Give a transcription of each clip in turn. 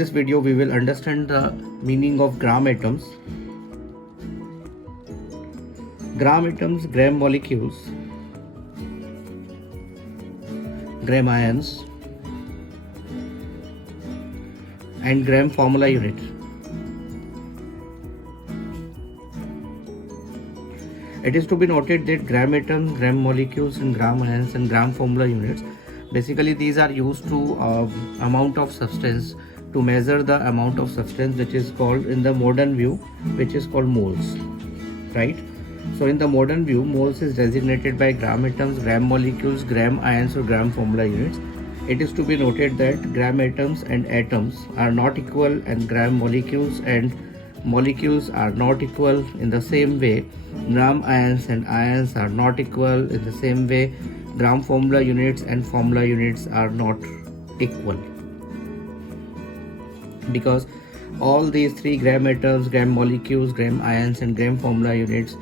this video we will understand the meaning of gram atoms. Gram atoms, gram molecules, gram ions and gram formula units. It is to be noted that gram atoms, gram molecules and gram ions and gram formula units, basically these are used to amount of substance, to measure the amount of substance, which is called in the modern view, which is called moles, right? So in the modern view, moles is designated by gram atoms, gram molecules, gram ions or gram formula units. It is to be noted that gram atoms and atoms are not equal, and gram molecules and molecules are not equal in the same way. Gram ions and ions are not equal in the same way. Gram formula units and formula units are not equal, because all these three, gram atoms, gram molecules, gram ions and gram formula units,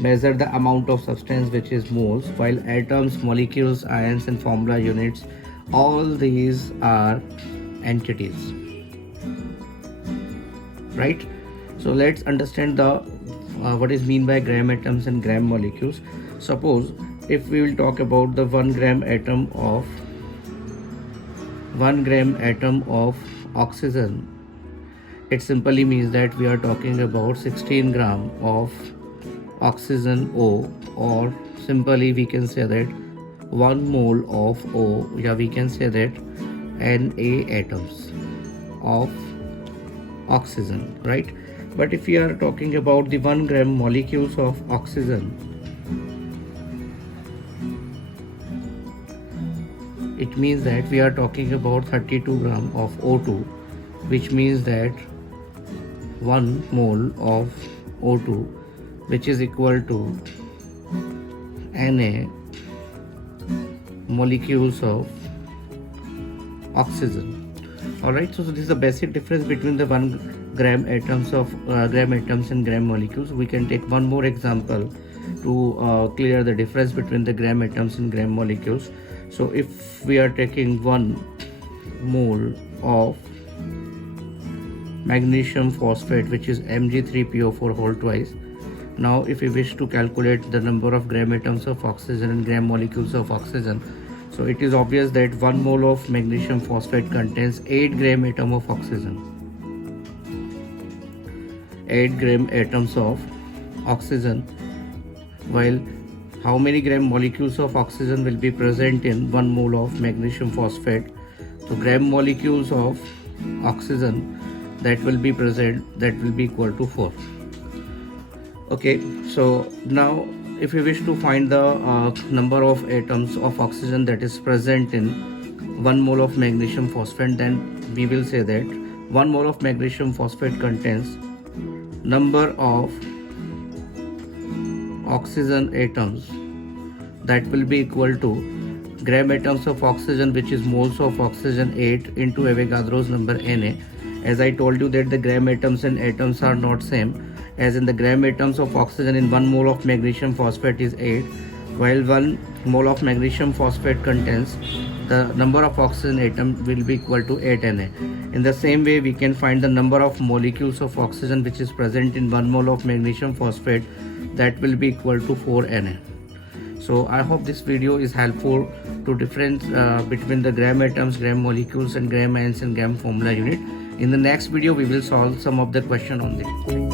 measure the amount of substance, which is moles, while atoms, molecules, ions and formula units, all these are entities, right? So let's understand the what is mean by gram atoms and gram molecules. Suppose if we will talk about the 1 gram atom of oxygen, it simply means that we are talking about 16 gram of oxygen O, or simply we can say that 1 mole of O, yeah, we can say that Na atoms of oxygen, right? But if we are talking about the 1 gram molecules of oxygen, it means that we are talking about 32 gram of O2, which means that 1 mole of O2, which is equal to Na molecules of oxygen. Alright, so this is the basic difference between the 1 gram atoms of gram atoms and gram molecules. We can take one more example to clear the difference between the gram atoms and gram molecules. So if we are taking 1 mole of magnesium phosphate, which is Mg3PO4 whole twice. Now if we wish to calculate the number of gram atoms of oxygen and gram molecules of oxygen, so it is obvious that 1 mole of magnesium phosphate contains 8 gram atom of oxygen. 8 gram atoms of oxygen, while how many gram molecules of oxygen will be present in 1 mole of magnesium phosphate? So gram molecules of oxygen that will be present, that will be equal to 4. Okay, so now if we wish to find the number of atoms of oxygen that is present in 1 mole of magnesium phosphate, then we will say that 1 mole of magnesium phosphate contains number of oxygen atoms that will be equal to gram atoms of oxygen, which is moles of oxygen 8 into Avogadro's number Na. As I told you that the gram atoms and atoms are not same, as in the gram atoms of oxygen in 1 mole of magnesium phosphate is 8, while 1 mole of magnesium phosphate contains the number of oxygen atom will be equal to 8 Na. In the same way, we can find the number of molecules of oxygen which is present in 1 mole of magnesium phosphate, that will be equal to 4 Na. So I hope this video is helpful to difference between the gram atoms, gram molecules and gram ions and gram formula unit. In the next video, we will solve some of the question on this.